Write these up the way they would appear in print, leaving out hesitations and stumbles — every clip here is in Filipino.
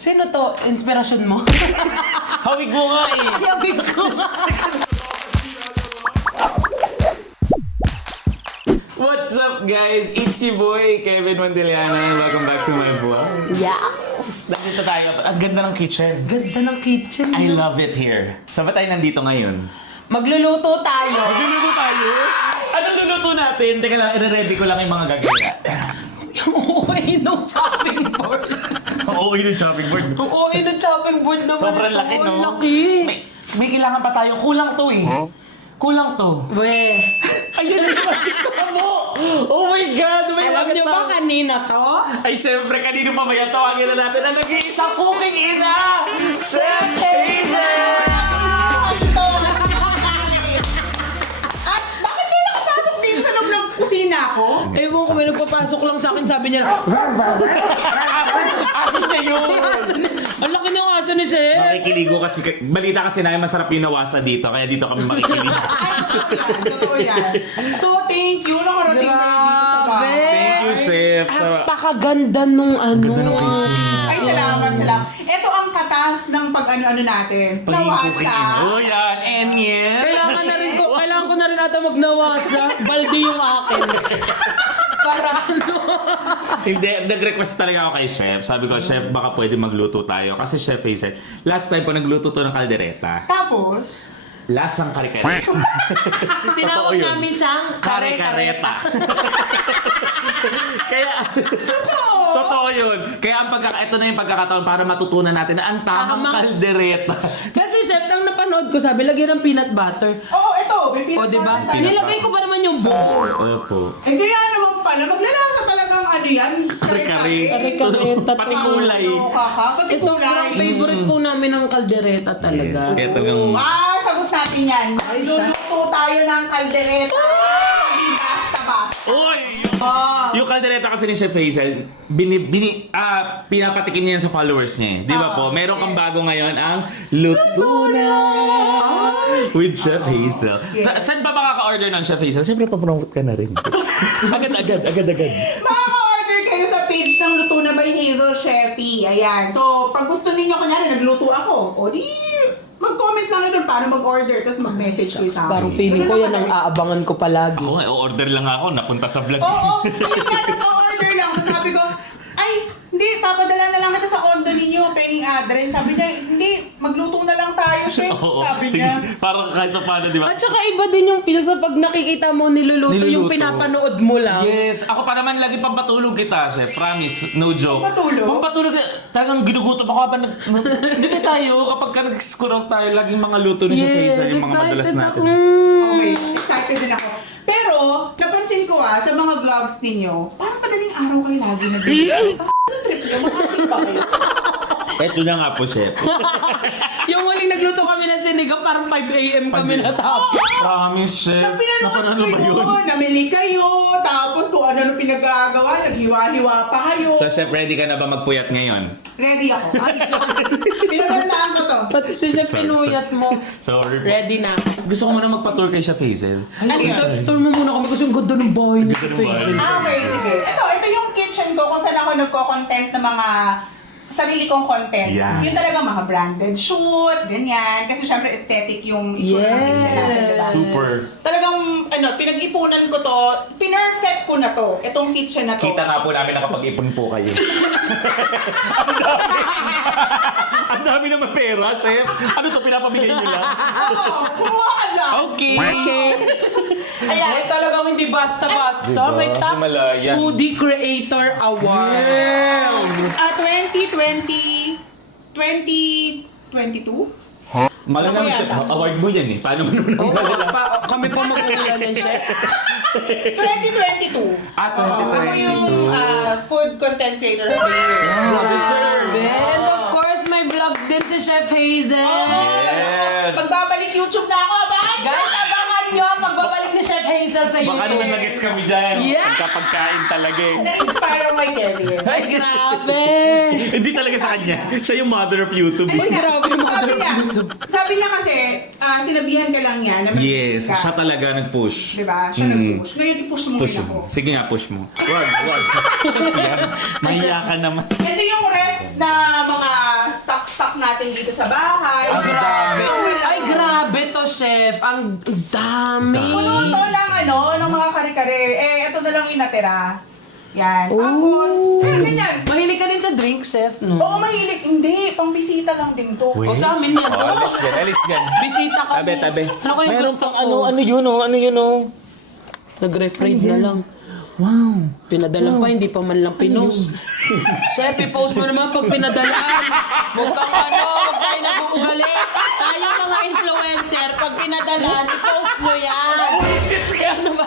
Sino to? Inspirasyon mo? Hawig mo nga eh. Hawig ko nga. What's up guys? It's your boy, Kevin Montiliana, and welcome back to my vlog. Yes! Nandito tayo. Ang ganda ng kitchen. Ganda ng kitchen. I love it here. Saan ba tayo nandito ngayon? Magluluto tayo. Magluluto tayo? Anong luluto natin? Teka lang, i-ready ko lang yung mga gagawin. Uy, no chopping board. Ang okay ng chopping board. Uy, no chopping board naman. Sobrang ito. laki, no? Ang laki. May kailangan pa tayo. Kulang to eh. Kulang to. Weh. Ayan yung magic mo! Oh my God! May Alam mga niyo ba tao. kanina to? Ay, syempre, kanino pa ba yan? Tawagin na natin ang nag-iisang cooking ina! Chef Hazel! At bakit di nakapasok dito sa loob ng kusina ko? Ewan ko, may nagpapasok lang sa akin, sabi niya, Asin na yun! ang laki ng aso ni Chef. Makikiligo kasi, balita kasi namin masarap yung nawasa dito, kaya dito kami makikiligo. Ay, totoo yan. So, thank you. Nakarating kayo dito sa bahay. Thank you, Chef. Napakaganda nung ano. Ganda ng kitchen. Ay, salamat. Ito ang katas ng pag-ano-ano natin. Pag-cooking ina. Nawasa. Oh, yan. And yan. Kailangan ko na rin ata magnawasa. Balde yung akin. Para ano. Hindi, nag-request talaga ako kay Chef. Sabi ko, Chef, baka pwede magluto tayo. Kasi Chef Hazel, last time po nagluto to ng kaldereta. Tapos, Lasang kare-kare. Tinawag yun. namin siyang Kare-kareta. Kaya, totoo yun. Kaya ito na yung pagkakataon para matutunan natin na ang tamang Tamang- kaldereta. Kasi Chef, nang napanood ko, sabi, lagyan ng peanut butter. oo, ito. May O, peanut diba? butter tayo. Nilagay ko pa naman yung buo. Opo. Eh, kaya naman pala. Maglalasa talagang ano yan. Kare-kare. Kare-kareta. Pati kulay. Pati Eh, sobrang kulay. favorite po namin ng kaldereta talaga. Yes, kaya talagang... Sagot natin yan. Luluto tayo ng kaldereta. Hindi basta-basta. Uy! Ah. Yung kaldereta kasi ni Chef Hazel, pinapatikin niya yan sa followers niya. Di ba po? Meron kang bago ngayon ang Luto Na with Chef Hazel. Saan ba makaka-order ng Chef Hazel? Siyempre, papromote ka na rin. Agad. Makaka-order kayo sa page ng Luto Na by Hazel Sheffy. Ayan. So, pag gusto ninyo, kunyari, nagluto ako. O di, mag-comment lang kayo doon paano mag-order. Tapos mag-message kayo sa akin. Parang feeling ko yan ang aabangan ko palagi. Ako, order lang ako. Napunta sa vlog. Oo. Ayun nga, nag-order lang. Tapos sabi ko, ay, hindi, papadala na lang kita sa condo ninyo. Penging address. Sabi niya, hindi, magluto na lang tayo, chef. Oo, Sabi sige. niya. Parang kahit pa paano, di ba? At saka iba din yung feel sa pag nakikita mo niluluto, yung Niluluto. pinapanood mo lang. Yes. Ako pa naman lagi pampatulog kita, Chef. Promise. No joke. Pampatulog? Pampatulog. Talagang ginugutom ako habang Di ba tayo, kapag ka nag-scroll tayo, laging mga luto ni Chef Hazel, yung mga madalas natin. Okay, excited din ako. Pero, napansin ko sa mga vlogs ninyo, parang madaling araw kayo lagi nag-video. Ano trip nyo? Makakit ba kayo? Eto na nga po, Chef. Yung huling nagluto kami ng sinigang, parang 5 a.m. kami natapos. Promise, Chef. Napinanood Napanood ba yun? kayo, namili kayo, tapos kung ano pinagagawa, naghiwa-hiwa pa kayo. So, Chef, ready ka na ba magpuyat ngayon? Ready ako. Ay, pinagandaan ko to. Pati si Chef Sorry, pinuyat mo. Sorry po. Ready na. Gusto ko muna magpa-tour kay Chef Hazel. Ano yun? Chef, tour mo muna kami kasi ang ganda ng bahay ni Chef Hazel. Okay, sige. Ito yung kitchen ko kung saan ako nagko-content ng mga sarili kong content. Yeah. Yung talaga mga branded shoot, ganyan. Kasi syempre aesthetic yung itsura ng kitchen natin, diba? Super. Talagang, pinag-ipunan ko to, pinerfect ko na to, itong kitchen na to. Kita nga po namin nakapag-ipon po kayo. Ang dami naman pera, Chef. Ano to, pinapamigay niyo lang? Oo, kumuha ka lang. Okay. Ayan. Ay, talagang hindi basta-basta. Diba? May top Himalayan. Foodie Creator Award. 2022? Malang naman, Chef. Award mo yan eh. Paano mo naman Oo, malala? kami pa mag-uulan yan, Chef. 2022. Ako yung 2022. food content creator of the year. And of course, may vlog din si Chef Hazel. Yes. Pagbabalik YouTube na ako, ba? Guys, abangan nyo ang pagbabalik ni Chef Hazel sa Baka naman YouTube. nag-guess kami dyan. Yeah. Pagkapagkain talaga eh. Na-inspire ako kay Kevin. Ay, grabe. Hindi talaga sa kanya. Siya yung mother of YouTube. Ay, grabe yung mga Sabi niya kasi, sinabihan ka lang niya na Yes, ka. siya talaga nag-push. Diba? Siya nag-push. Ngayon, i-push mo Push rin ako. mo. Sige nga, push mo. Wag. Chef yan. Mahiya ka naman. Ito yung ref na mga natin dito sa bahay. Ang dami. Ay, grabe to, chef. Ang dami. Puno to ng mga kare-kare. Ito na lang yung natira. Yan. Tapos, ganyan. Mahilig ka din sa drink, chef, no? Oo, mahilig. Hindi, pang bisita lang din to. O sa amin yan. Oh, alis yan. Bisita kami. Tabi. Ano kayong Meron gusto pang ko? ano yun oh. Nag-refraid na lang. Wow. Pinadala pa, hindi pa man lang pinost. Chef, i-post mo naman pag pinadalaan. Huwag kang huwag tayo nag-uugali. Tayo mga influencer, pag pinadalaan, i-post nyo yan. Ano ba?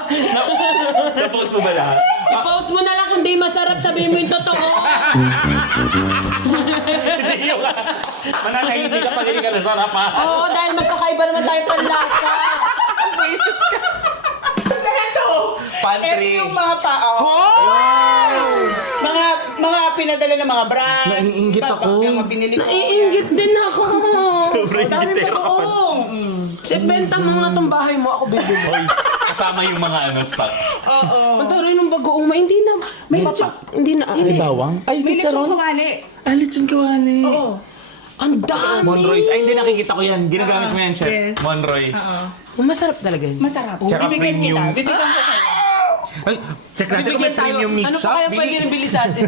Tapos mo ba lahat? I-post mo na lang kung di masarap, sabihin mo yung totoo. Hindi yung mananahimik ka pag hindi ka nasarap ha. Oo, dahil magkakaiba naman tayo panlasa. Pantry. Ito yung mga mga pinadala ng mga brand. Naiinggit ako. Yung mga binili ko. Naiinggit din ako. Sobrang Dami ingitero pa ako. doon. Chef, benta mo nga itong bahay mo, ako bibili. Hoy, kasama yung mga stocks. Oo. Ang taroy ng bagoong hindi na. May hindi na. May bawang? Ay, May lechon kumali. Ay, lechon kawali. Oo. Ang dami. Monroy's. Ay, hindi nakikita ko yan. Ginagamit mo yan, chef. Yes. Monroy's. Masarap talaga yun. Masarap. Tsaka Bibigyan premium. kita. Bibigyan ko kayo. Ay, check natin kung may Bibigyan tayo. premium meat Ano shop. pa kaya pwede nabili sa atin?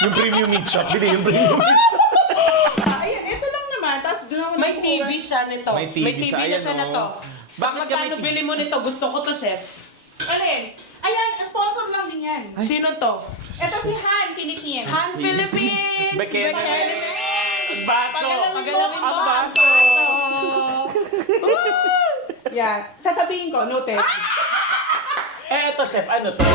Yung premium meat shop. Bili yung premium meat shop. Ayan, ito lang naman. Tapos doon ako May nagkukuha. TV siya nito. May TV siya, na ayan, siya na oh. to. Bakit Bakit ka may magkano TV? bili mo nito? Gusto ko to, chef. Alin? Ayan, sponsor lang din yan. Sino to? Ito si Han, Philippine. Han Philippines! Bekene. Bekene. Baso. Pagalawin mo Ang ang baso. Yan. Sasabihin ko, noted. Eh, ito, chef. Ano to?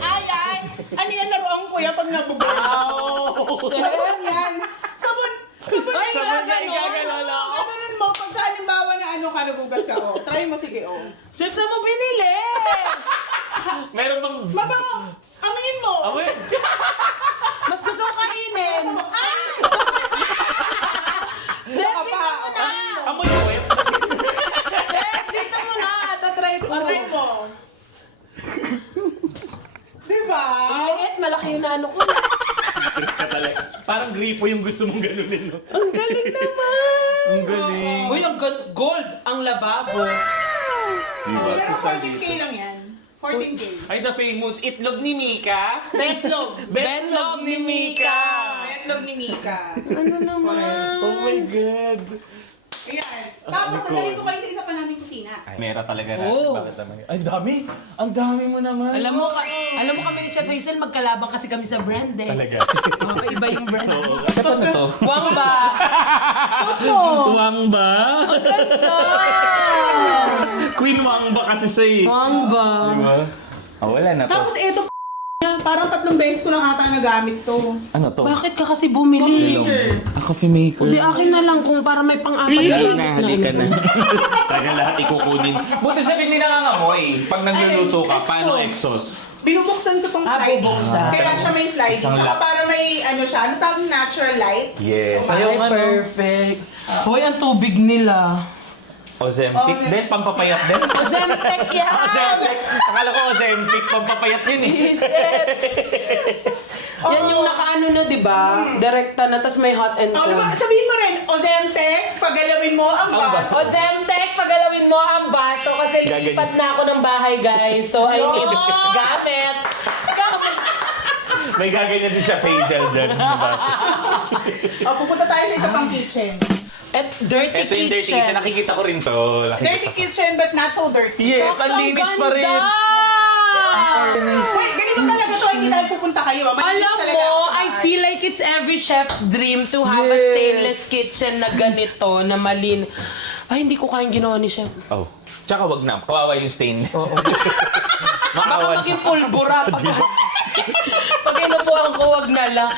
Ayan! Ano yan, laruan ko yan pag nabubog. Sabon yan. Sabon. Sabon Ay, Sabon niya, gano'n. igagalaw lang. Ganon mo, pagka halimbawa na ano ka, nabugas ka, oh. Try mo, sige, oh. Chef, saan mo binili? Meron bang... Mabango! Amoyin mo! Amoy. Mas gusto ko kainin. Ah! Chef, Saka dito pa, mo na. Amoy ko eh. Chef, dito mo na. Tatry ko. Try mo. Diba? Liit, malaki yung nano ko. Chris ka talaga. Parang gripo yung gusto mong ganunin. No? Ang galing naman. Ang galing. Uy, ang gold. Ang lababo. Diba? Pero 14K lang yan. 14K. Ay, the famous itlog ni Mika. Betlog. Betlog ni Mika. Betlog ni Mika. Ano naman? Oh my God. Ayan. Tapos, dadalhin ko kayo sa isa pa naming kusina. Ay, mera talaga natin. Oo. Bakit naman? Ay, dami. Ang dami mo naman. Alam mo kami ni Chef Hazel, magkalabang kasi kami sa brand eh. Talaga. Oo, iba yung brand. Chef, ano to? Wamba! Wang ba? Queen Wang ba kasi siya eh. Wamba! Diba? Ah, wala na to. Tapos, ito parang 3 beses ko lang ata nagamit to. Ano to? Bakit ka kasi bumili? A coffee maker. Hindi, akin na lang kung para may pang-apat. Halika na. Talaga lahat ikukunin. Buti siya hindi nangangamoy. Pag nagluluto ka, paano exhaust? Binubuksan ko tong sliding. bubuksan. Kaya siya may sliding. Isang Tsaka lock. para may ano siya, ano tawag natural light? Yes. So, Ayaw Ay, nga no. perfect. Hoy, ang tubig nila. Ozempic Ozempic. din, pampapayat din. Ozempic yan! Ozempic. Akala ko Ozempic, pampapayat yun eh. Isip! Yan yung nakaano na, di ba? Direkta na, tas may hot and Oh, cold. sabihin mo rin, Ozempic, pagalawin mo ang baso. Ozempic, pagalawin mo ang baso kasi Gaganyan. lilipat na ako ng bahay, guys. So, I need gamit. May gaganyan si Chef Hazel dyan. Diba? Pupunta tayo sa isa pang kitchen. At dirty Ito yung dirty kitchen. Nakikita ko rin to. Dirty kitchen but not so dirty. Yes, Shucks, ang linis pa rin. ganda! Wait, ganito talaga to, hindi tayo pupunta kayo. Malinis Alam talaga mo, ang I bahay. feel like it's every chef's dream to have a Yes. stainless kitchen na ganito, na malin. Ay, hindi ko kayang ginawa ni chef. Oh. Tsaka wag na. Kawawa yung stainless. Baka Makawan. maging pulbura pag inupuan ko, wag na lang.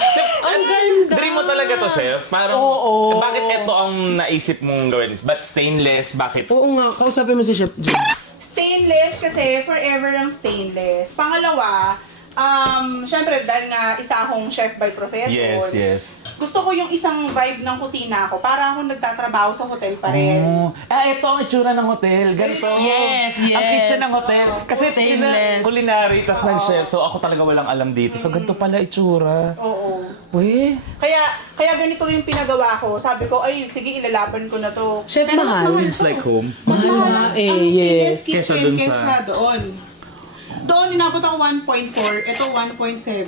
Ang ganda. Dream mo talaga to, chef? Parang, Oo. bakit ito ang naisip mong gawin? Ba't stainless? Bakit? Oo nga, kausapin mo si Chef Jim. Stainless kasi forever ang stainless. Pangalawa, syempre dahil nga isa akong chef by profession. Yes. gusto ko yung isang vibe ng kusina ko. Para akong nagtatrabaho sa hotel pa rin. Oh. Ito ang itsura ng hotel. Ganito. Yes, Ang yes. kitchen ng hotel. Kasi sila Stainless. culinary, tas nag-chef. So ako talaga walang alam dito. So ganito pala itsura. Oo. Uy. Kaya ganito yung pinagawa ko. Sabi ko, ay, sige, ilalaban ko na to. Chef, Pero mas mahal. mahal Feels to. like home. Mas Mahal mahal nga ang eh, Stevens yes. Kitchen Kesa dun sa- kesa doon. Doon, inabot ako 1.4. Ito, 1.7.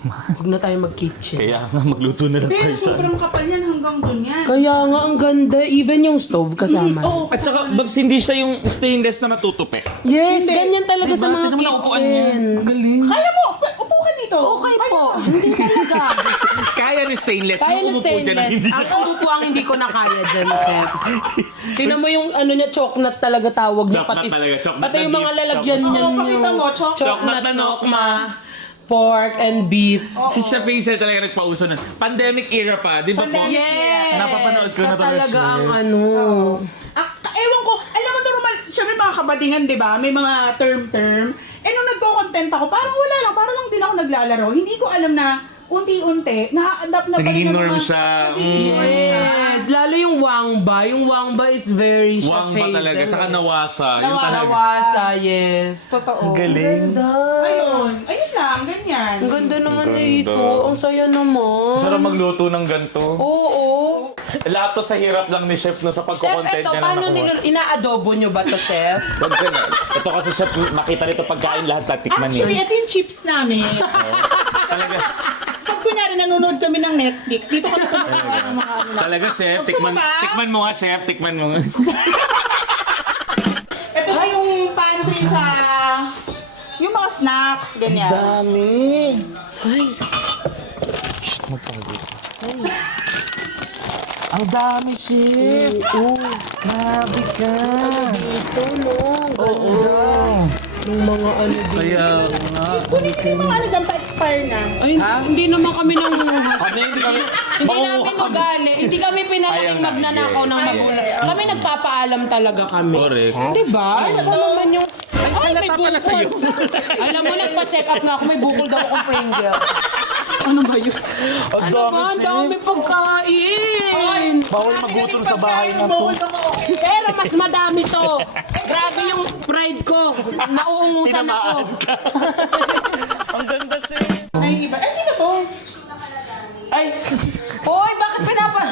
Huwag na tayo mag-kitchen. Kaya nga magluto na lang Pero tayo sa... sobrang kapal yan hanggang doon yan. Kaya nga, ang ganda. Even yung stove kasama. Oo. At saka, Babs, hindi siya yung stainless na natutupi. Yes, Hindi. ganyan talaga sa mga Tignan mo na upuan niya. kitchen. Ang galing. Kaya mo, upo ka dito. Okay po. Hindi talaga. Kaya ni stainless. Kaya Yung na umupo dyan ang stainless. hindi Ang upo ang hindi ko na kaya dyan, chef. Tingnan mo yung ano niya, choknut talaga tawag niya. Choknut talaga, choknut Pati na yung mga beef, lalagyan choknut. niya. Oo, pakita mo, choknut Choknut na na nokma, pork and beef. Si Chef Hazel talaga nagpauso nun. Pandemic era pa, di ba po? Pandemic. Yes! Napapanood ko Siya na talaga, talaga chef. ang ano. Ewan ko, alam mo normal, syempre mga kabadingan, di ba? May mga term-term. Nung nagko-content ako, parang wala lang, parang lang din ako naglalaro. Hindi ko alam na unti-unti, na-adapt na pa rin Nagiging ang norm mga- siya. Nagiging norm siya. Yes, lalo yung wangba. Yung wangba is very Chef Wang ba Hazel. talaga? Tsaka nawasa. Yung Nawasa. talaga. Nawasa, yes. Totoo. Galing. Ayun lang, ganyan. Ang ganda naman Ang na ganda. ito. Ang saya naman. Sarap magluto ng ganito. Oo. Lahat to sa hirap lang ni Chef no sa Chef, pagko-content ito, niya na paano nakuha. ina-adobo nyo ba to, Chef? Wag ka na. Ito kasi Chef, makita nito pagkain lahat tatikman Actually, niya. ito yung chips namin. Talaga, Pag kunyari nanonood kami ng Netflix, dito kami kumukuha ng mga ano na. talaga Chef, Gusto mo tikman, ba? tikman mo nga Chef, tikman mo nga. Ito na yung pantry sa... Yung mga snacks, ganyan. Dami. Ay, Ang dami, Chef. Grabe ka. ito, no? Oo. Yung mga ano din. Kaya nga. Kunin mo yung mga ano dyan, pa-expire na. Ay, hindi naman kami nanguhas. Ano hindi kami? Hindi namin ugali. Hindi kami pinalaking Ayun na, magnanakaw ng yes, magulang. yes. Kami nagpapaalam talaga kami. Correct. Diba? Ano naman yung... Ay, may halata pala bukol. sa'yo. Alam mo, nagpa-check up na ako. May bukol daw akong Pringles. Ano ba yun? Ang Ano ba? Ang dami pagkain. Bawal magutom sa bahay na to. Pero mas madami to. Grabe yung pride ko. Nauungusan ako. Tinamaan ka. Ang ganda, Chef. Ay, iba. Sino to? Ay, Hoy, bakit pinapa...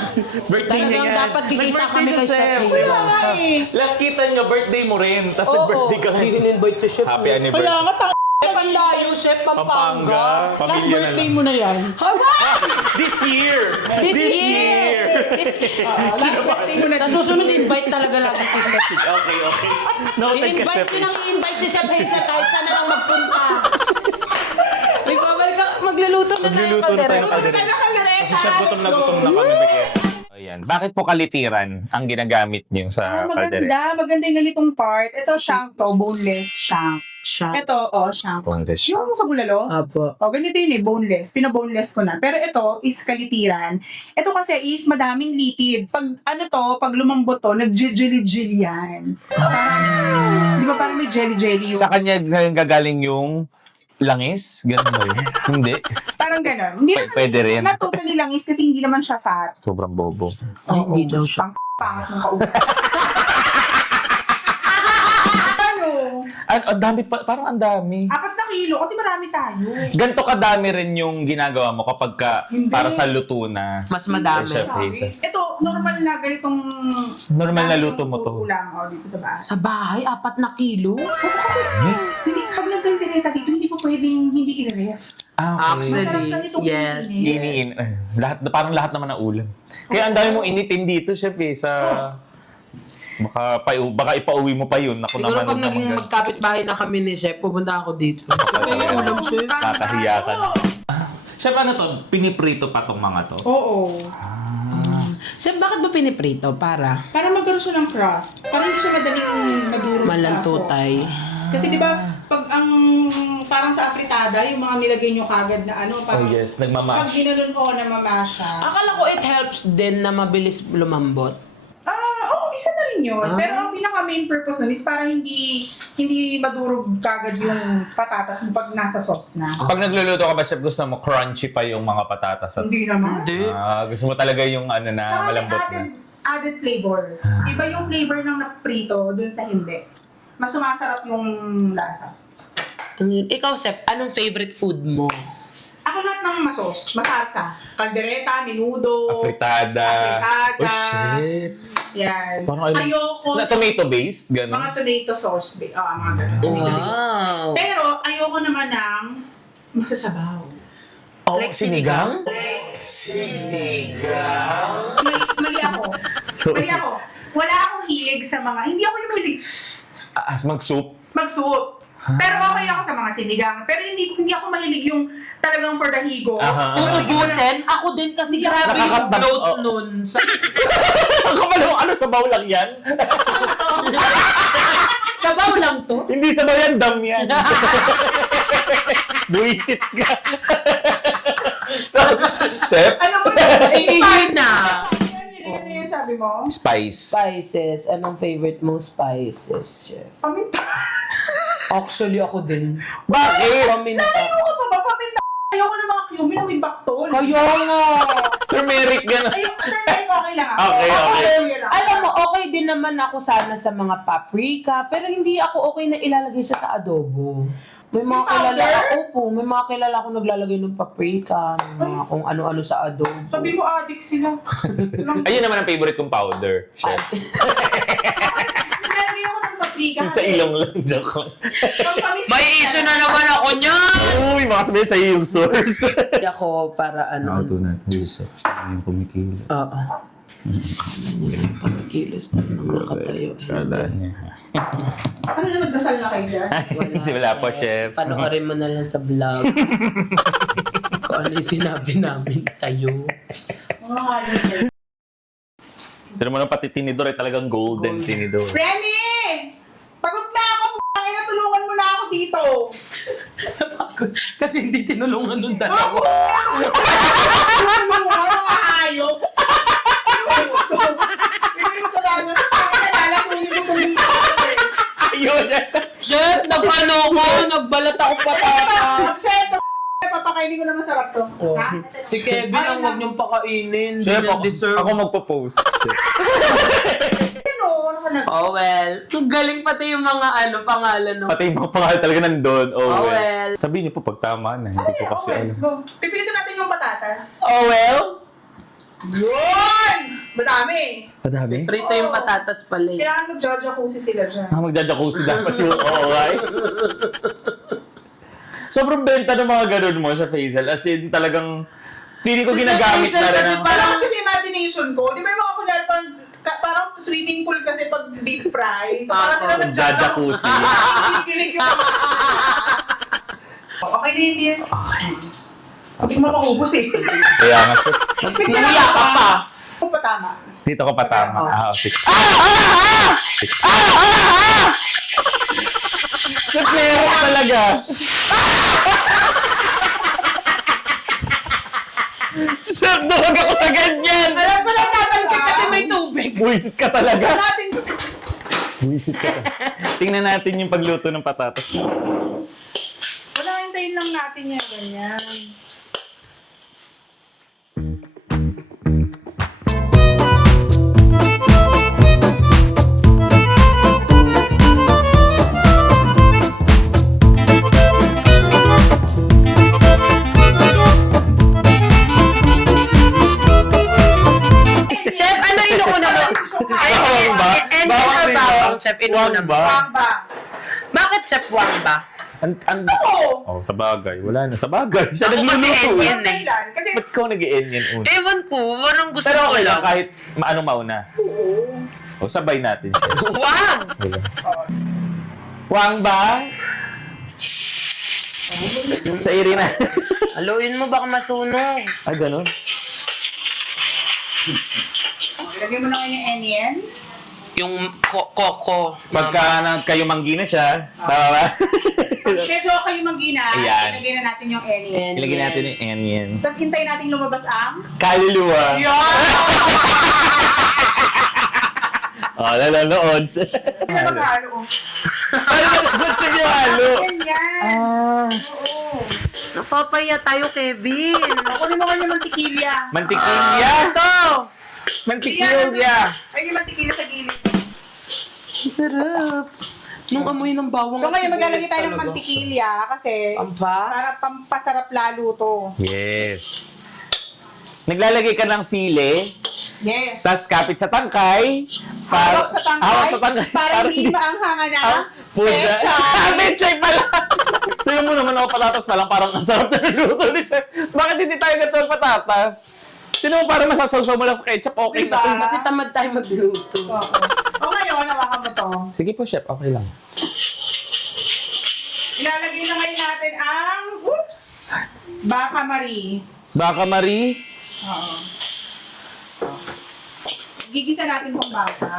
birthday niya Talagang yan. dapat kikita Nag-birthday kami na, kay Chef Hazel. Kaya nga eh. Last kita niyo, birthday mo rin. Tapos nag-birthday ka Hindi rin. in-invite si Chef. Happy Kaya anniversary. nga, Eh, panlayo, Chef, Pampanga. Pampanga. last Pamilya na birthday lang. mo na yan. Haba! This year! This year! Last birthday mo na Sa susunod, invite talaga lagi si Chef. Okay, okay. Noted ka, Chef. I-invite ko nang i-invite si Chef Hazel kahit saan na lang magpunta. May babalik ka, magluluto na tayo. Magluluto na tayo. Luto na tayo ng kaldereta. Kasi Chef, gutom na kami, Beke. Ayan. Bakit po kalitiran ang ginagamit niyo sa kaldereta? Maganda yung ganitong part. Ito, shank to, boneless shank. Siya. Ito, shank. Boneless Yung sa bulalo, Apo. ganito yun boneless. Pinaboneless ko na. Pero ito is kalitiran. Ito kasi is madaming litid. Pag lumambot to, nag-jelly-jelly yan. Di ba parang may jelly-jelly yung... Sa kanya gagaling yung langis? Ganun ba yun? Hindi. Parang gano'n. Hindi naman Pwede rin. na totally lang is kasi hindi naman siya fat. Sobrang bobo. Ay, hindi daw siya. Pangit ng kaupo. Ano? Ang dami pa, parang ang dami. 4 na kilo kasi marami tayo. Ganto kadami rin yung ginagawa mo kapag para sa luto na. Mas madami. Chef Hazel. Ito, normal na ganitong... Normal na luto mo to. Lang, dito sa bahay. Sa bahay, 4 na kilo? Hindi, pag nagkaldereta dito, hindi po pwedeng hindi i-ref. Actually, Masarap itong yes. iniin. Parang lahat naman ng ulam. Kaya ang dami mong initin dito, Chef, sa... Baka ipauwi mo pa yun. Ako Siguro naman. pag naging magkapit-bahay na kami ni Chef, pupunta ako dito. ulam, Chef. Kakahiya ka na. Chef, ano to? Piniprito pa tong mga to? Oo. Chef, bakit ba piniprito? Para Para magkaroon siya ng crust. Para hindi siya madaling maduro sa malantutay. sauce. Kasi di ba, pag parang sa afritada, yung mga nilagay nyo kagad na ano, parang Oh yes, pag nagmamash. ginanon ko, namamash siya. Akala ko it helps din na mabilis lumambot. Oo, isa na rin rin yun. Pero ang pinaka-main purpose nun is para hindi madurog kagad yung patatas mo pag nasa sauce na. Pag nagluluto ka ba, chef, gusto mo crunchy pa yung mga patatas? At, Hindi naman. gusto mo talaga yung ano na, Saka may malambot na. added flavor. Iba yung flavor ng naprito dun sa hindi. Mas sumasarap yung lasa. Ikaw, Chef, anong favorite food mo? Ako lahat ng masos, masarsa. Kaldereta, menudo, Afritada. afritada. Oh, shit. Yan. Parang Ayoko. Na tomato-based? Gano'n? Mga tomato sauce. Mga ganun. Tomato based. Wow! Pero ayoko naman ng masasabaw. Oh, Like sinigang? Mali ako. Sorry. Mali ako. Wala akong hilig sa mga, hindi ako yung mahilig As mag-soup? mag-soup. Pero okay ako sa mga sinigang. Pero hindi ako mahilig yung talagang for the higo. Aha. Uubusin? Ako din kasi grabe yung Nakakatag- bloat oh. nun. Ang kapal mo, ano, sabaw lang yan? Sabaw lang to. Hindi sabaw yan, dam yan. Buisit ka. So, chef? Ano mo Iingin na. Ano yung sabi mo? Spice. Spices. Anong favorite mong spices, Chef? Paminta. Actually, ako din. Bakit? Paminta. Ayoko pa ba? Paminta. Ayoko ng mga cumin na may baktol. Kaya nga. Turmeric gano'n. Ayoko. Okay lang ako. Okay. Alam mo, okay din naman ako sana sa mga paprika, pero hindi ako okay na ilalagay siya sa adobo. May mga Yung kilala powder? ako po, may mga kilala ako naglalagay ng paprika, ng mga kung ano-ano sa adobo. Sabi mo, addict sila. Ayun naman ang favorite kong powder, chef. Nilalagay ako ng paprika. Yung sa ilong lang, joke lang. May issue na naman ako niyan! Uy, baka sabihin sa'yo yung source. Ako para ano. natin yung source. Yung kumikilo. Oo. Pagkilos na nakatayo. Kala niya. Ano na magdasal na kayo dyan? Wala po, chef. Panoorin mo na lang sa vlog. Kung ano yung sinabi namin sa'yo. Mga kalit. Pero mo na pati tinidor ay talagang golden tinidor. Remy! Pagod na ako! P***ina, tulungan mo na ako dito! Kasi hindi tinulungan nung Ako! dalawa. Tulungan mo mga hayop! Hindi mo kailangan. Nalalakunin mo kung Ayun! Chef, nagpano ko, nagbalat ako patatas. Seto! Papakainin ko na masarap to. Oh. Ha? Si Kevin ang huwag niyong pakainin. Hindi Chef, niya deserve. ako magpo-post. Chef. Ano? Ano ka na? Oh well. Galing pati yung mga pangalan no. Pati yung mga pangalan talaga nandun. Oh, Oh, well. well. Sabihin niyo po pag tama na. Hindi ko kasi Okay, ano. go. Pipilitin natin yung patatas. Oh well. Yun! Madami! Madami? Prito yung patatas pala eh. Kailangan mag-judge sila dyan. Magja-jacuzzi dapat yung right? Sobrang benta ng mga ganun mo sa Faisal. As in, talagang feeling ko Si ginagamit Faisal na rin kasi ng... Parang kasi imagination ko, di ba yung mga kunyari parang swimming pool kasi pag deep fry. So parang sila Jacuzzi. Kikilig yung mga okay na yun yan. Okay. Hindi mo maubos eh. Kaya nga, chef. Iiyak ka pa. Kung pa tama. Dito ka pa tama. Okay. Chef, meron ka talaga. Chef, duwag ako sa ganyan. Alam ko lang tatalsik kasi may tubig. Buisit ka talaga. Natin. Buisit ka. Tingnan natin yung pagluto ng patatas. Wala, hintayin lang natin yan. Ganyan. Chef, ano inuuna mo? Bawang ba? Ending Bawang or rin ba? bawang? Chef, inuuna mo. Wang ba? Pamba. Bakit chef wang ba? Oo. Oh, sa bagay. Wala na. Sa bagay. Siya Ako kasi nagluluto. Indian. Walang dahilan. Kasi, Ba't ko nag-i-end yan una? Ewan ko, parang gusto Pero ko okay lang lang. kahit ano mauna. O, sabay natin siya. Wag! Diba? Wang ba? Sa Irina. Haluin mo, baka masunog. Ah, ganun? ilagay mo na ngayon yung onion. Yung koko. Pagka kayo manggi na siya, tama ba? Medyo kayo manggina. Ayan. Ilagay na natin yung onion. Ilagay natin yung onion. Tapos hintayin natin lumabas ang... Kaluluwa. Nanonood. Hindi na maghalo. Ba't siya ginalo? Ganyan. Oo. Napapaya tayo, Kevin. Ako rin mo kanya mantikilya. Mantikilya! Ito! Mantikilya! Ay, yung mantikilya sa gilid. Sarap. Nung amoy ng bawang So at ngayon maglalagay sibuyas tayo ng talaga. mantikilya kasi Aba? para pampasarap lalo to. Yes. Naglalagay ka ng sili, Yes. tas kapit sa tangkay. Hawak sa tangkay. Hawak sa tangkay. Para hindi maanghangan na. Pusa. Pechay. Pechay pala. Tingnan mo naman ako patatas pa lang, parang ang sarap na niluto ni Chef. Bakit hindi tayo ganito ng patatas? Tingnan mo, para masasawsaw mo lang sa ketchup, okay Diba? na. Kasi tamad tayo magluto. Oo. O ngayon, hawakan mo to. Sige po, Chef, okay lang. Ilalagay na ngayon natin ang, baka Marie. Baka Marie. Oo. Gigisa natin tong baka.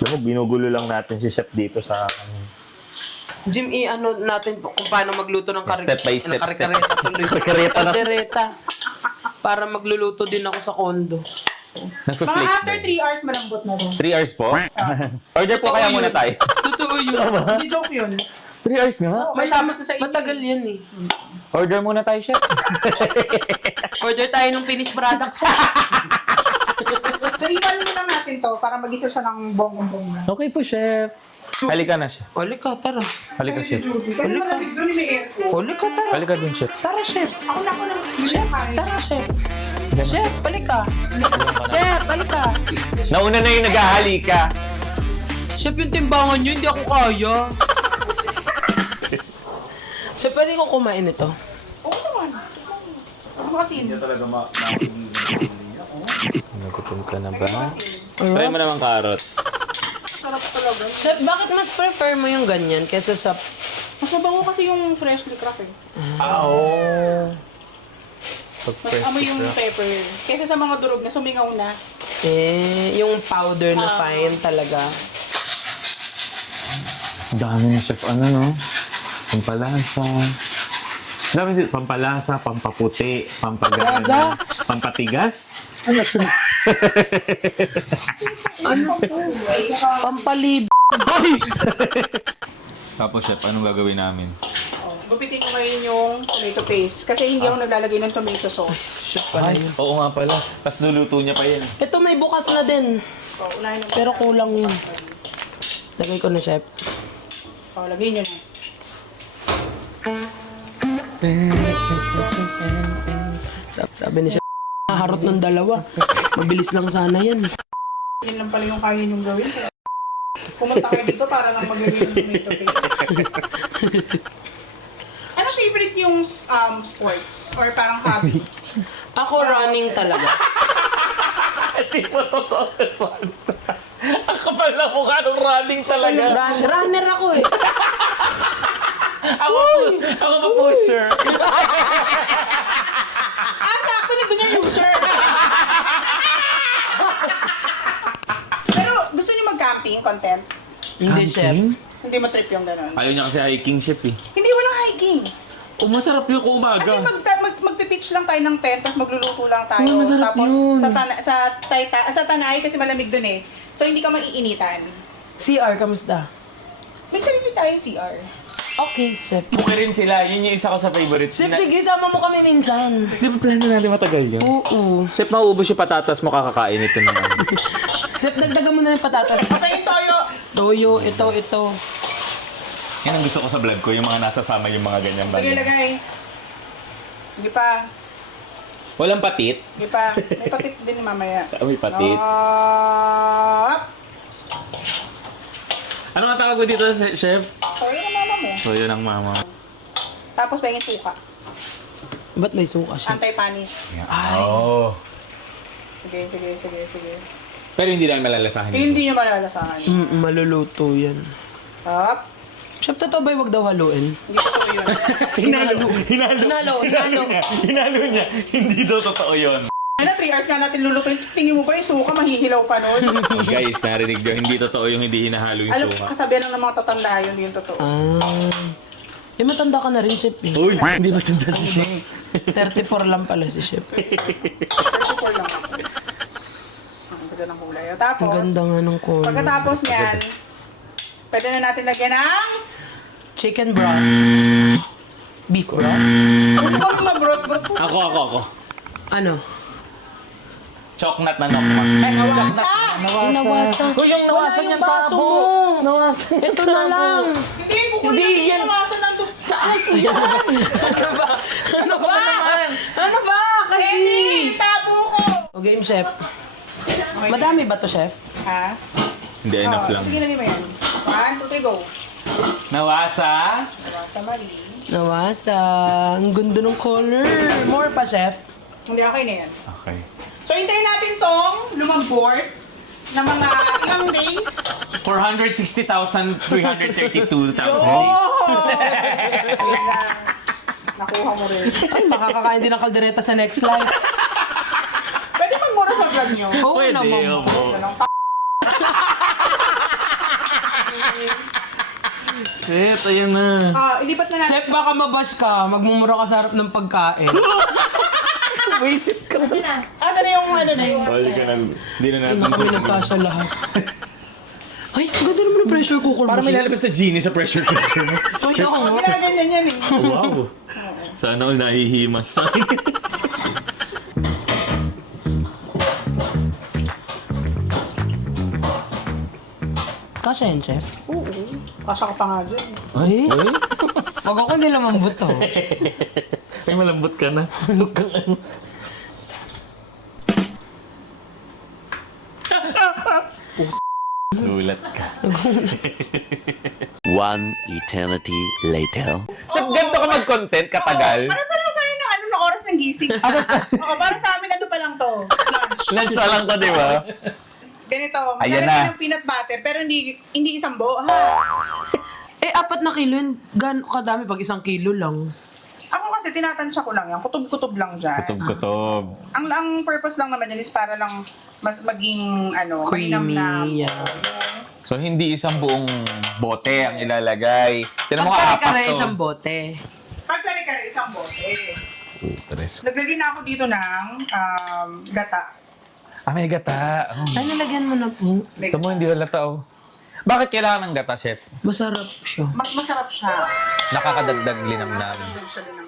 Alam mo, binugulo lang natin si Chef dito sa... Jim, ano natin po kung paano magluto ng Step by step, kare-kareta tuloy. Kare-kareta na. Kare-kareta. Para magluluto din ako sa kondo. Mga Nagpa-flakes after ba? 3 hours malambot na rin. 3 hours po? Order po kaya muna tayo. Totoo yun. Hindi joke yun. 3 hours nga? May sabi ko sa inyo. Matagal yan eh. Order muna tayo, Chef. Order tayo ng finished products. So, iwan mo lang natin to para mag-isa siya ng bonggang-bongga. Okay po, Chef. Halika na, Chef. Halika, tara. Halika, Chef. Kasi malamig doon, may aircon. Halika, tara. Halika din, Chef. Tara, chef. Ako na. Chef, tara, chef. Chef, halika. Chef, halika. Nauna na yung naghahalika. Chef, yung timbangan nyo, hindi ako kaya. Chef, pwede ko kumain ito? Oo naman. Ano kasi yun? Nagutom ka na ba? Try mo naman carrots. Sarap talaga. Chef, bakit mas prefer mo yung ganyan kaysa sa... Mas mabango kasi yung freshly cracked eh. Oh. Mas amoy yung pepper. Kaysa sa mga durog na sumingaw na. yung powder na fine talaga. Dami ni Chef, ano no? Pampalasa. Dami dito, pampalasa, pampaputi, pampagana, pampatigas. Ano? Pampalib. Tapos Chef, anong gagawin namin? Gupitin ko ngayon yung tomato paste. Kasi hindi ako naglalagay ng tomato sauce. Chef pala yun. Oo nga pala. Tapos luluto niya pa yan. Ito may bukas na din. So, unahin mo. Pero kulang yun. Lagay ko na, chef. O, lagyan nyo na. Sabi ni chef, harot ng dalawa. Mabilis lang sana yan. Yan lang pala yung kaya nyong gawin. Pumunta kayo dito para lang maglagay ng tomato paste. Ano favorite yung sports? Or parang hobby? Ako running talaga. Hindi mo totoo naman. Ang kapal na mukha ng running talaga. Runner ako eh. Ako pa pusher. Sakto na ganyan user. Pero gusto niyo mag-camping content? Hindi, chef. Hindi mo trip yung gano'n. Ayaw niya kasi hiking, Chef eh. Hindi, walang hiking. Masarap yung Kasi umaga. magpipitch lang tayo ng tent, tapos magluluto lang tayo. Oh, masarap tapos yun. sa tanay, kasi malamig dun eh. So hindi ka maiinitan. CR, kamusta? May sarili tayong CR. Okay, chef. Buki rin sila. Yun yung isa ko sa favorite. Chef, sige, sama mo kami minsan. Di ba plano natin matagal yun? Oo. Chef, mauubos yung patatas mo, kakakain ito naman. Chef, dagdagan mo na ng patatas. Okay, toyo. Toyo, ito. Yan ang gusto ko sa vlog ko, yung mga nasasama yung mga ganyan Sige, bagay. lagay. Sige pa. Walang patit. Sige pa. May patit din mamaya. May patit. Up! Ano nga tawag ko dito, Chef? Toyo na mama mo. So, yun ang mama. Tapos pahingin suka. Ba't may suka siya? Anti-panis. Ay. Oh. Sige. Pero hindi namin malalasahan yun. Hindi nyo malalasahan. Maluluto yan. Up! Chef, totoo ba yung wag daw haluin? Hindi totoo yun. Hinalo. Hinalo niya. Hindi daw totoo yun. Ano, 3 hours nga natin lulutuin. Tingin mo ba yung suka mahihilaw pa nun? Guys, narinig nyo, hindi totoo yung hindi hinahalo yung Alam, suka. kasabihan lang ng mga tatanda yun, yung totoo. Matanda ka na rin, chef eh. Uy, hindi matanda si Chef. 34 lang pala si chef. 34 lang ako. Ang ganda ng kulay. Tapos, Pagkatapos, ganda nga ng color. pagkatapos niyan, pwede na natin lagyan ng Chicken broth. Beef broth? ano ba mga brot-brot? Ako. Ano? Choknat na nokma. Nawasan. Uy, yung nawasan Wala yung yung baso tabo. mo. Nawasan yung Ito na lang. Hindi, kukunin Hindi, natin yan. yung aso ng tubig. Sa aso yan. Ano ba? Ano ba? Ano ba? Kasi... Kenny, tabo ko! O game, chef. Okay. Madami ba to, chef? Ha? Hindi, enough lang. Sige, namin mo yan. 1, 2, 3, go. Nawasa. Sa mali. Nawasa. Ang ganda ng color. More pa, chef. Hindi, okay na yan. Okay. So, hintayin natin tong lumambot na mga ilang days. 460,332,000 Oh! Ayun na. Nakuha mo rin. Ay, makakakain din ng kaldereta sa next live. Pwede magmura sa vlog nyo. Oo Pwede, naman. opo. Ganun. Shit, ayan na. Ilipat na natin. Chef, baka mabash ka. Magmumura ka sa harap ng pagkain. Visit ka na. Ano na yung ano na yung... Balik ka na. Hindi na Hindi na kami nagkasya lahat. Ay, ang ganda naman ng pressure cooker mo. Parang may chef. lalabas na genie sa pressure cooker mo. Ay, oo nga. Ginaganyan yan eh. Wow. Sana all nahihimas sa akin. Kasya yan, chef? Oo. Kasya ka pa nga dyan. Ay. Wag ako nila mambuto. Ay, malambot ka na. Ano kang ano? Gulat ka. One eternity later. Chef, ganito ka mag-content katagal? Parang tayo ng ano na oras ng gising. Oo, para sa amin ano pa lang to. Lunch. Lunch pa lang to, di ba? Ganito, Ayan maglalagay na. ng peanut butter pero hindi isang buo ha. Eh, 4 na kilo yun. Gano'n kadami pag 1 kilo lang. Ako kasi tinatansya ko lang yan. Kutob-kutob lang dyan. Kutob-kutob. Ang purpose lang naman yan is para lang mas maging ano, mainam na. Creamy. Yeah. So, hindi isang buong bote ang ilalagay. Tinan mo Pag nga, apat kare-kare to. isang bote. Pag kare-kare isang bote. Tres. Naglagay na ako dito ng gata. Ah, may gata. Oh. Ay, nalagyan mo na po. Ito mo, hindi halata, oh. Bakit kailangan ng gata, chef? Masarap siya. Mas masarap siya. Nakakadagdag linamnam. Masarap siya din ng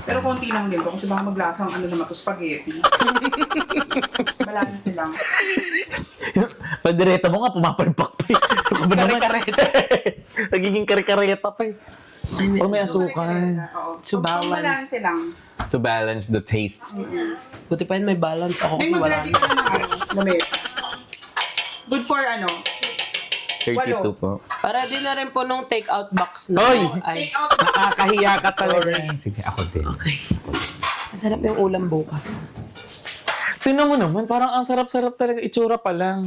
pero konti lang din po kasi baka maglasang ano naman to spaghetti. Balanse lang. Padireta mo nga, pumapalpak pa eh. Ano ba naman? Nagiging kare-kareta pa eh. O may asukal. Oo. To balance. Balanse lang. To balance the tastes. Buti pa yun may balance ako May kasi wala mag-ready na. ka na ng ano, lamesa. Good for ano? 32 po. Para din na rin po nung take-out box na. Hoy! Ay, Take out. Nakakahiya ka talaga. Sige, ako din. okay. Masarap yung ulam bukas. Tingnan mo naman, parang ang sarap-sarap talaga. Itsura pa lang.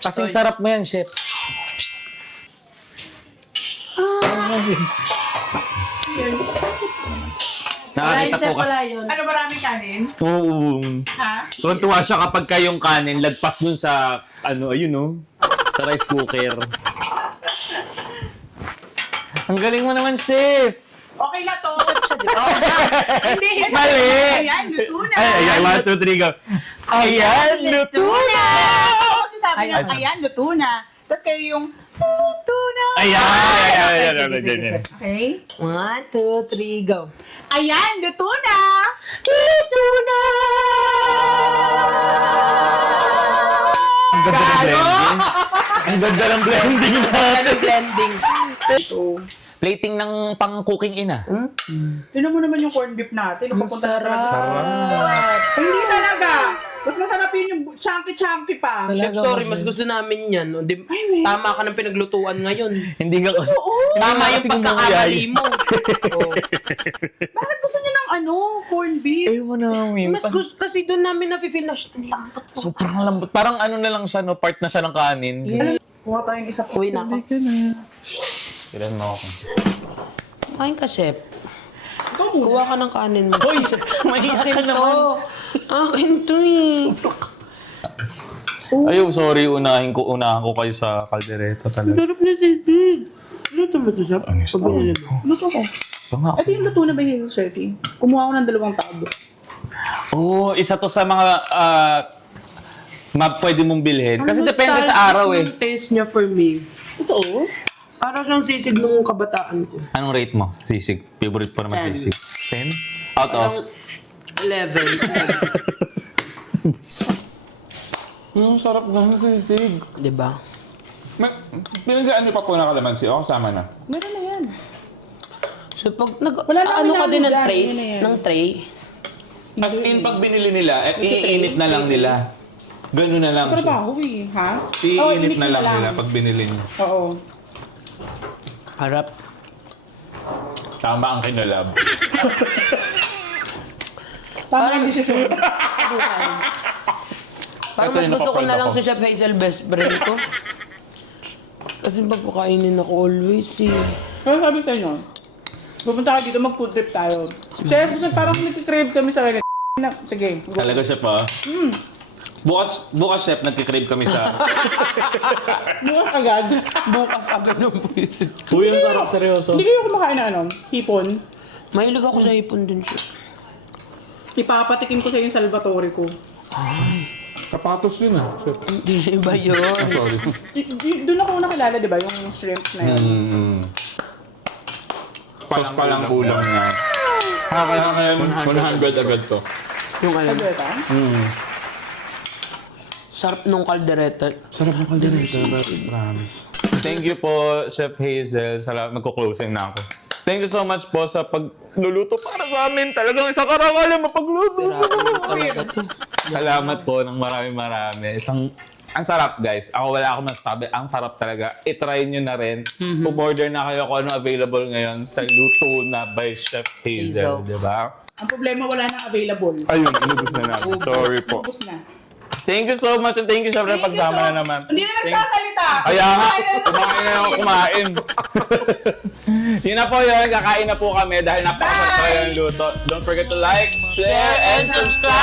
Kasing sarap mo yan, chef. Nakakita po kasi. Ano maraming kanin? Oo. Ha? Tuwan-tuwa siya kapag kayong kanin, lagpas dun sa, ano, ayun no, sa rice cooker. Ang galing mo naman, chef! Okay na to. Hindi. Mali! Ayan, luto na. Ay, 1, 2, 3, go. Ayan, luto na! Ako magsasabi ng ayan, luto na. Tapos kayo yung luto na. Ayan, Sige, sige, sige. Okay? 1, 2, 3, go. Ayan, luto na. Ito na! Ang ganda ng blending. Ang ganda ng blending natin. Ano blending? Plating ng pang-cooking ina. Tignan mo naman yung corned beef natin. Ang Napapunta na talaga. sarap. Hindi talaga. Mas masarap yun yung chunky-chunky pa. Chef, sorry, mas gusto namin yan. O, di, tama ka ng pinaglutuan ngayon. Hindi nga kasi. Tama yung pagkakamali mo. Oh. Bakit gusto niyo ng ano, corned beef? Ewan namin. Mas gusto kasi doon namin na-feel na ang lambot mo. Sobrang lambot. Parang ano na lang siya, no? Part na siya ng kanin. Kuha tayong isa po. Uy, nako. Kailan mo ako? Kain ka, chef. Ikaw muna. Kuha ka ng kanin mo. Hoy! Mahiya ka naman. Akin to eh. Ayaw, sorry, unahan ko kayo sa kaldereta talaga. Sarap na sisig. Luto mo to, Shep. Ang Pag binili mo. Luto ko. Ito nga. Ito yung luto na ba yung Chefy? Kumuha ko ng 2 tabo. Oo, isa to sa mga pwede mong bilhin. Kasi depende sa araw eh. Ang taste niya for me. Totoo? Para siyang sisig nung kabataan ko. Anong rate mo? Sisig. Favorite po naman 10. sisig. 10? Out of? Parang 11. Yung sarap ng sisig. Diba? Pinagdaan niyo pa po ng kalamansi o kasama na? Meron na yan. So pag Wala na ano ka kami din ng nahulugan, trays, yun na yan. ng tray. As in, pag binili nila, iinit na lang nila. Ganun na lang siya. Trabaho eh, ha? Iinit na lang nila pag binili niyo. Oo. Harap. Tama ang kinalab. Tama ang desisyon. Buhay. Parang Ito mas yung gusto ko napaproud na lang ako. si Chef Hazel best friend ko. Kasi papakainin ako always eh. Pero sabi sa inyo, pupunta ka dito, mag-food trip tayo. Chef, parang nag-crave kami sa kanya. Sige. go. Talaga siya pa. Bukas chef, nagkikrave kami sa... Bukas agad. Bukas agad ng puwisit. Uy, ang sarap, seryoso. Hindi kayo kumakain ng ano, hipon. Mahilig ako sa hipon dun siya. Ipapatikim ko sa yung Salvatore ko. Sapatos yun ah, chef. Hindi ba yun? Sorry. Doon ako nakilala, di ba? Yung shrimp na yun. Palang kulang na. Kaya 100 agad to. Yung alam. Sabi ka? Sarap nung kaldereta. Sarap ng kaldereta. Promise. Thank you po, Chef Hazel. Salamat, magko-closing na ako. Thank you so much po sa pagluluto para sa amin. Talagang isang karangalan mapagluto. Talaga to. Salamat po ng marami. Ang sarap, guys. Ako wala akong masasabi. Ang sarap talaga. I-try nyo na rin. Umorder na kayo kung ano available ngayon sa Luto na by Chef Hazel. Hazel. Diba? Ang problema, wala nang available. Ayun, inubos na natin. Sorry po. Ubus na. Thank you so much and thank you syempre pagsama na naman. Hindi na nagkakalita. Kaya nga, kumain na ako kumain. Yun na po yun, kakain na po kami dahil napakasarap tayo ng luto. Don't forget to like, share, and subscribe!